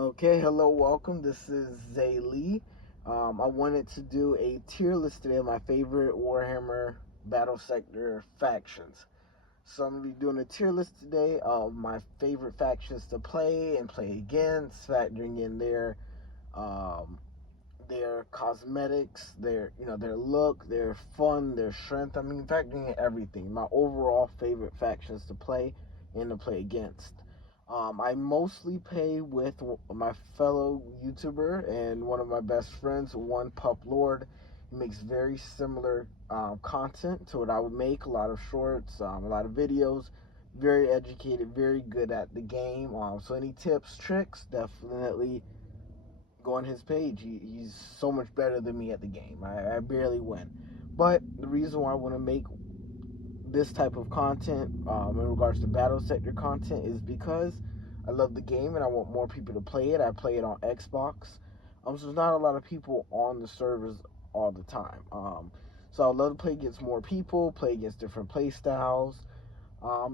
Okay, hello, welcome. This is Zay Lee. I wanted to do a tier list today of my favorite Warhammer Battle Sector factions. So I'm going to be doing a tier list today of my favorite factions to play and play against, factoring in um, their cosmetics, their look, their fun, their strength. I mean, factoring in everything. My overall favorite factions to play and to play against. I mostly play with my fellow YouTuber and one of my best friends, One Pup Lord. He makes very similar content to what I would make. A lot of shorts, a lot of videos. Very educated, very good at the game. So any tips, tricks, definitely go on his page. He's so much better than me at the game. I barely win. But the reason why I want to make this type of content in regards to battle sector content is because I love the game and I want more people to play it. I play it on Xbox. So there's not a lot of people on the servers all the time. So I love to play against more people, play against different play styles,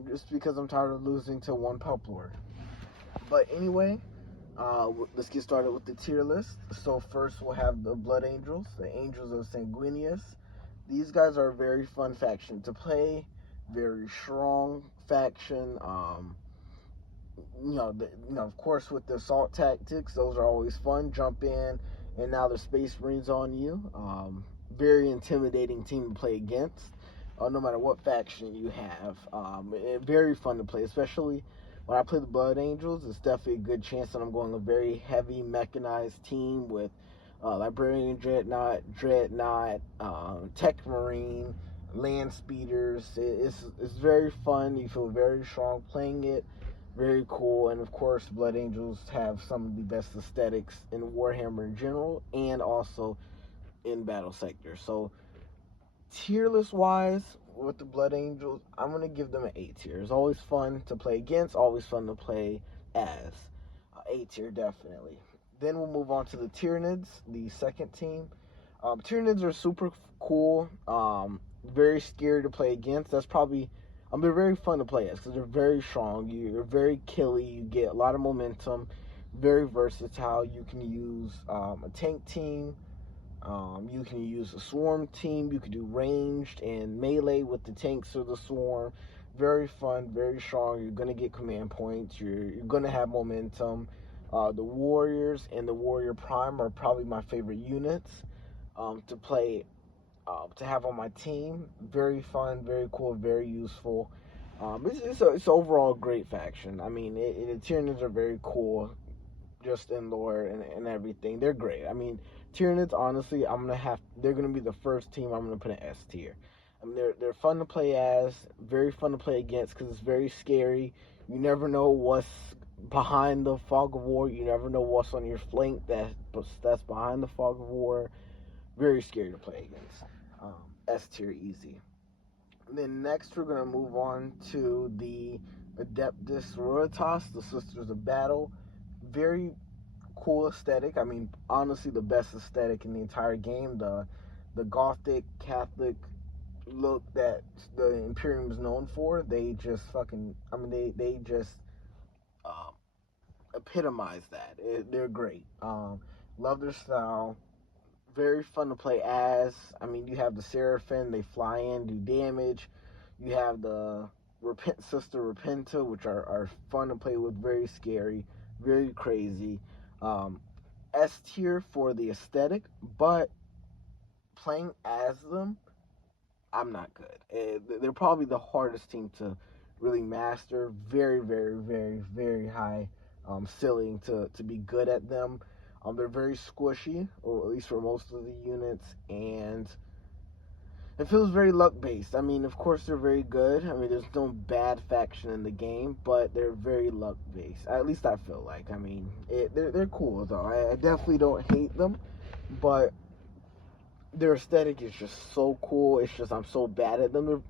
just because I'm tired of losing to one pup lord. But anyway, let's get started with the tier list. So first we'll have the Blood Angels, the Angels of Sanguinius. These guys are a very fun faction to play, very strong faction. Of course, with the assault tactics, those are always fun. Jump in, and now the Space Marines on you. Very intimidating team to play against, no matter what faction you have. Very fun to play, especially when I play the Blood Angels. It's definitely a good chance that I'm going a very heavy mechanized team with Librarian Dreadnought, Tech Marine, Land Speeders. It's very fun. You feel very strong playing it. Very cool, and of course, Blood Angels have some of the best aesthetics in Warhammer in general, and also in Battle Sector. So, tier list wise, with the Blood Angels, I'm gonna give them an A tier. It's always fun to play against, always fun to play as. A tier, definitely. Then we'll move on to the Tyranids, the second team. Tyranids are super cool. Very scary to play against. They're very fun to play as because they're very strong. You're very killy. You get a lot of momentum. Very versatile. You can use a tank team. You can use a swarm team. You can do ranged and melee with the tanks or the swarm. Very fun, very strong. You're gonna get command points. You're gonna have momentum. The warriors and the warrior prime are probably my favorite units to play, to have on my team. Very fun, very cool, very useful. It's overall a great faction. I mean, the Tyranids are very cool, just in lore and everything. They're great. I mean, Tyranids, honestly, they're gonna be the first team I'm gonna put in S tier. I mean, they're fun to play as, very fun to play against because it's very scary. You never know what's behind the fog of war. You never know what's on your flank that's behind the fog of war. Very scary to play against. S tier easy. And then next we're gonna move on to the Adeptus Sororitas, the Sisters of Battle. Very cool aesthetic. I mean, honestly, the best aesthetic in the entire game. The Gothic Catholic look that the Imperium is known for. They just fucking. I mean, they just um, epitomize that. They're great. Love their style. Very fun to play as. I mean, you have the Seraphim. They fly in, do damage. You have the Sister Repenta, which are fun to play with. Very scary, very crazy. Um, S tier for the aesthetic, but playing as them, I'm not good. They're probably the hardest team to really master. Very, very, very, very high ceiling to be good at them. They're very squishy, or at least for most of the units, and it feels very luck based. I mean, of course, they're very good. I mean, there's no bad faction in the game, but they're very luck based. At least I feel like. I mean, they're cool though. I definitely don't hate them, but their aesthetic is just so cool. It's just I'm so bad at them.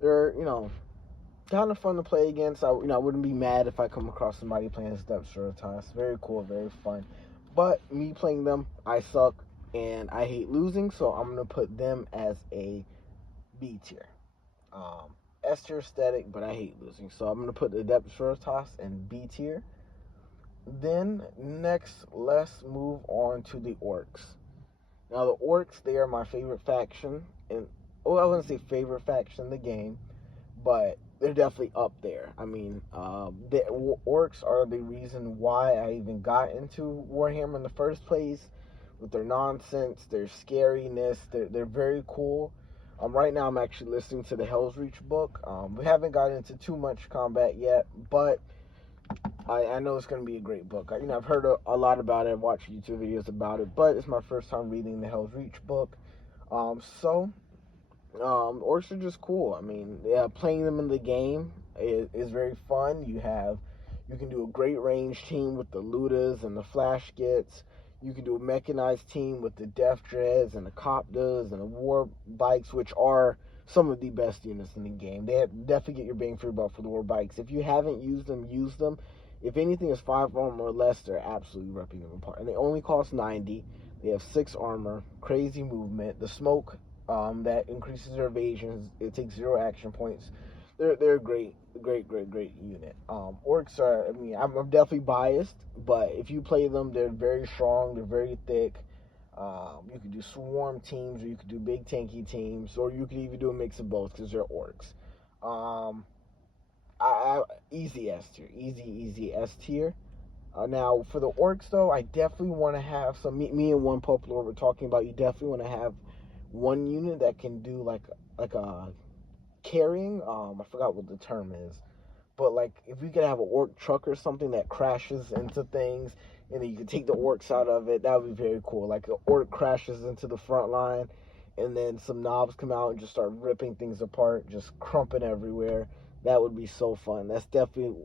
They're kind of fun to play against. I wouldn't be mad if I come across somebody playing Step Survitas. Very cool, very fun. But me playing them, I suck and I hate losing, so I'm gonna put them as a B tier. S tier aesthetic, but I hate losing, so I'm gonna put the Adept Survitas in B tier. Then next, let's move on to the orcs. Now the orcs, they are my favorite faction, and I wouldn't say favorite faction in the game, but they're definitely up there. I mean, the orcs are the reason why I even got into Warhammer in the first place. With their nonsense, their scariness, they're very cool. Right now I'm actually listening to the Hell's Reach book. We haven't gotten into too much combat yet, but I know it's going to be a great book. I've heard a lot about it. I've watched YouTube videos about it, but it's my first time reading the Hell's Reach book. Orcs are just cool. I mean, yeah, playing them in the game is very fun. You can do a great range team with the Ludas and the Flash Gits. You can do a mechanized team with the Death Dreads and the Coptas and the War Bikes, which are some of the best units in the game. Definitely get your bang for your buck for the War Bikes. If you haven't used them, use them. If anything is 5 armor or less, they're absolutely ripping them apart. And they only cost 90. They have 6 armor, crazy movement. The smoke that increases their evasion. It takes 0 action points. They're a great unit. Orcs are. I mean, I'm definitely biased, but if you play them, they're very strong. They're very thick. You could do swarm teams, or you could do big tanky teams, or you could even do a mix of both because they're orcs. Um, Easy S tier, easy S tier. Now for the orcs though, I definitely want to have some. Me and one popular were talking about. You definitely want to have one unit that can do like a carrying. I forgot what the term is, but like if we could have an orc truck or something that crashes into things, and then you could take the orcs out of it, that would be very cool. Like an orc crashes into the front line, and then some knobs come out and just start ripping things apart, just crumping everywhere. That would be so fun. That's definitely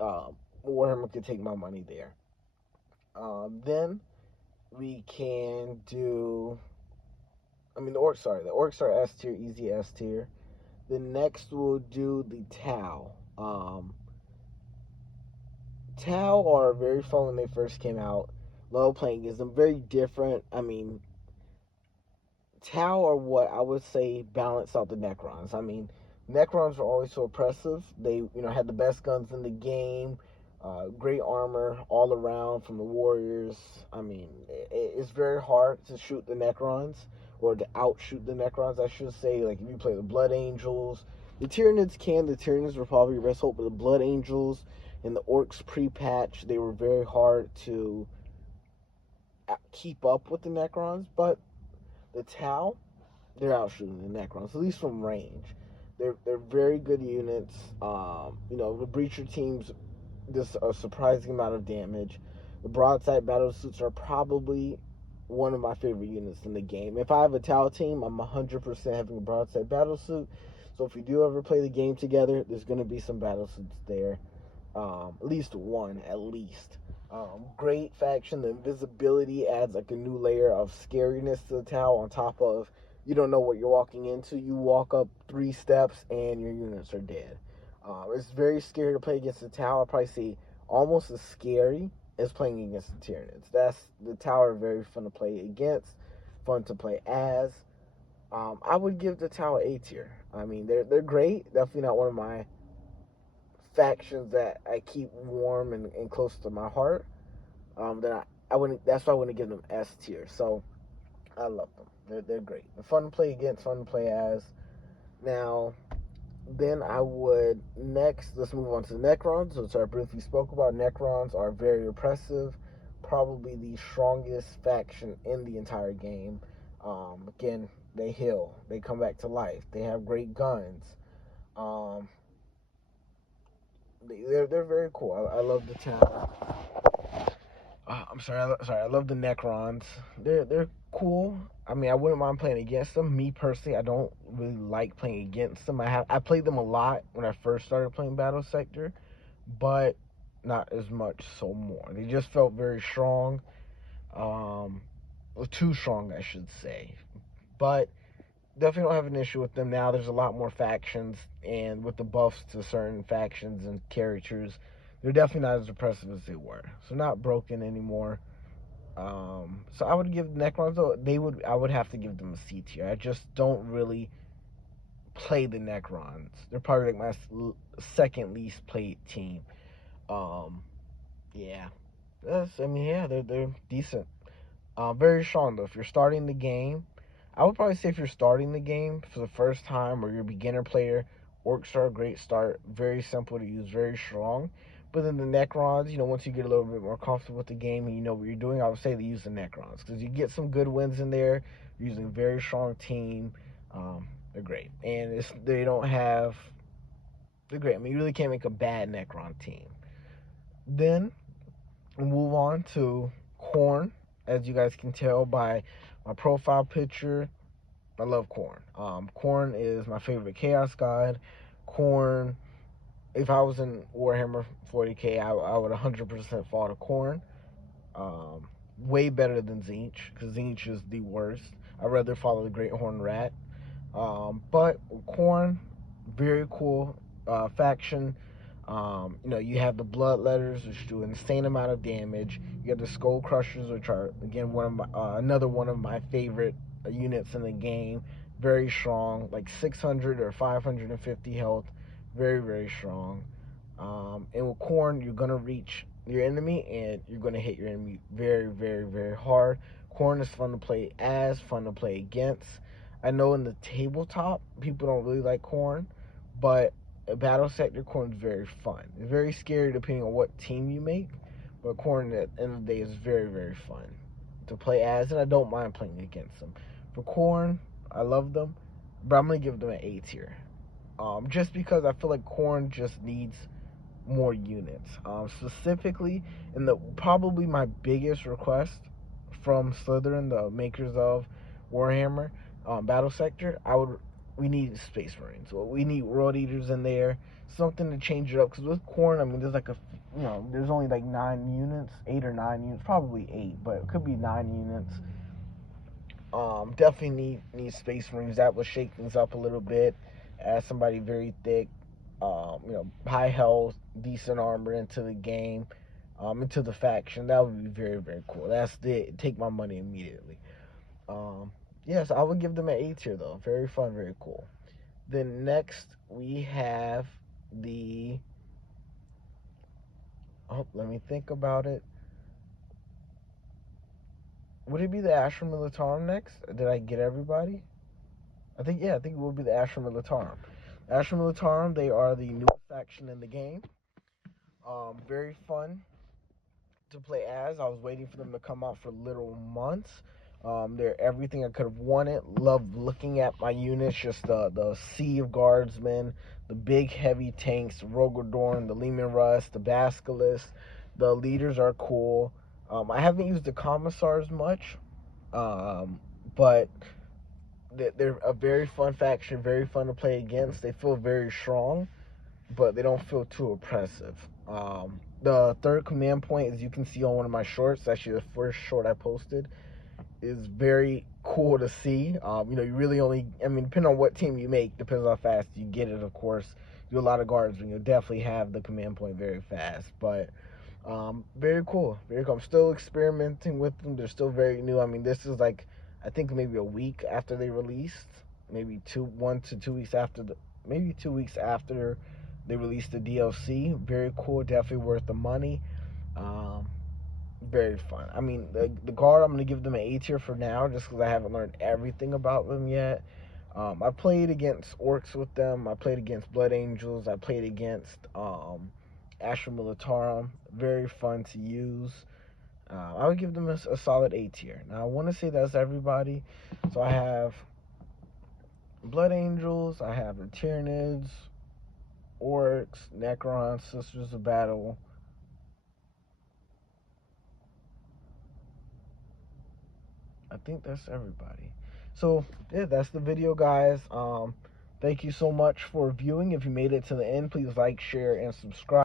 Warhammer could take my money there. Then we can do. I mean, the orcs are S tier, easy S tier. The next we'll do the Tau. Tau are very fun when they first came out. Love playing against them. Very different. I mean, Tau are what I would say balance out the Necrons. I mean, Necrons are always so oppressive. They, had the best guns in the game, great armor all around from the warriors. I mean, it's very hard to shoot the Necrons, or to outshoot the Necrons, I should say. Like, if you play the Blood Angels, the Tyranids can. The Tyranids were probably your best hope, but the Blood Angels and the Orcs pre-patch, they were very hard to keep up with the Necrons, but the Tau, they're out shooting the Necrons, at least from range. They're very good units. The Breacher teams just a surprising amount of damage. The broadside battle suits are probably one of my favorite units in the game. If I have a Tau team, I'm 100% having a broadside battle suit. So if we do ever play the game together, there's going to be some battle suits there. At least one, at least. Great faction. The invisibility adds like a new layer of scariness to the Tau on top of you don't know what you're walking into. You walk up 3 steps and your units are dead. It's very scary to play against the Tau. I'd probably say almost as scary as playing against the Tyranids. The Tau are very fun to play against, fun to play as. I would give the Tau A tier. I mean, they're great. Definitely not one of my factions that I keep warm and close to my heart. Then I wouldn't. That's why I wouldn't give them S tier. So I love them. They're great. They're fun to play against, fun to play as. Now, then I would let's move on to the Necrons, which I briefly spoke about. Necrons are very oppressive, probably the strongest faction in the entire game. Again, they heal, they come back to life, they have great guns. They're very cool. I love the town. I'm sorry. I love the Necrons. They're cool. I mean, I wouldn't mind playing against them. Me personally, I don't really like playing against them. I played them a lot when I first started playing Battle Sector, but not as much so more. They just felt very strong. Too strong, I should say. But definitely don't have an issue with them now. There's a lot more factions, and with the buffs to certain factions and characters, they're definitely not as oppressive as they were. So not broken anymore. So I would give Necrons though. I would have to give them a C tier. I just don't really play the Necrons. They're probably like my second least played team. Yeah. Yes, I mean, yeah, they're decent. Very strong though. If you're starting the game, I would probably say if you're starting the game for the first time or you're a beginner player, orcs are a great start. Very simple to use, very strong. But then the Necrons, once you get a little bit more comfortable with the game and you know what you're doing, I would say to use the Necrons because you get some good wins in there. You're using a very strong team. They're great, and they don't have. They're great. I mean, you really can't make a bad Necron team. Then we'll move on to Corn. As you guys can tell by my profile picture, I love Corn. Corn is my favorite Chaos God. Corn, if I was in Warhammer 40k, I would 100% fall to Corn. Way better than Zinch, because Zinch is the worst. I'd rather follow the Great Horn Rat. But Corn, very cool faction. You have the Bloodletters, which do an insane amount of damage. You have the Skull Crushers, which are again another one of my favorite units in the game. Very strong, like 600 or 550 health. Very very strong. And with Corn, you're gonna reach your enemy and you're gonna hit your enemy very very very hard. Corn is fun to play as, fun to play against. I know in the tabletop people don't really like Corn, but a battle sector, Corn is very fun. It's very scary depending on what team you make, but Corn at the end of the day is very very fun to play as, and I don't mind playing against them. For Corn, I love them, but I'm gonna give them an A tier. Just because I feel like Corn just needs more units. Specifically, in the probably my biggest request from Slytherin, the makers of Warhammer Battle Sector, we need Space Marines. Well, we need World Eaters in there, something to change it up. Because with Corn, I mean, there's like there's only like 9 units, 8 or 9 units, probably 8, but it could be 9 units. Definitely need Space Marines. That would shake things up a little bit. Add somebody very thick, high health, decent armor into the game, into the faction. That would be very, very cool. Take my money immediately. Yes, I would give them an A tier though. Very fun, very cool. Then next we have the. Oh, let me think about it. Would it be the Astra Militarum next? Did I get everybody? I think it will be the Astra Militarum. Astra Militarum, they are the newest faction in the game. Very fun to play as. I was waiting for them to come out for literal months. They're everything I could have wanted. Love looking at my units, just the sea of guardsmen, the big heavy tanks, the Rogodorn, the Lehman Russ, the Basilisk. The leaders are cool. I haven't used the Commissars much, but they're a very fun faction, very fun to play against. They feel very strong, but they don't feel too oppressive. The third command point, as you can see on one of my shorts, actually the first short I posted, is very cool to see. You really only, I mean, depending on what team you make, depends on how fast you get it, of course. Do a lot of guards, and you'll definitely have the command point very fast. But very cool, very cool. I'm still experimenting with them. They're still very new. I mean, this is like, I think maybe a week after they released, maybe 1 to 2 weeks after maybe 2 weeks after they released the DLC. Very cool, definitely worth the money. Um, Very fun. I mean, the guard, I'm gonna give them an A tier for now, just because I haven't learned everything about them yet. I played against orcs with them. I played against Blood Angels. I played against Astra Militarum. Very fun to use. I would give them a solid A tier. Now, I want to say that's everybody. So I have Blood Angels. I have the Tyranids, Orcs, Necrons, Sisters of Battle. I think that's everybody. So, yeah, that's the video, guys. Thank you so much for viewing. If you made it to the end, please like, share, and subscribe.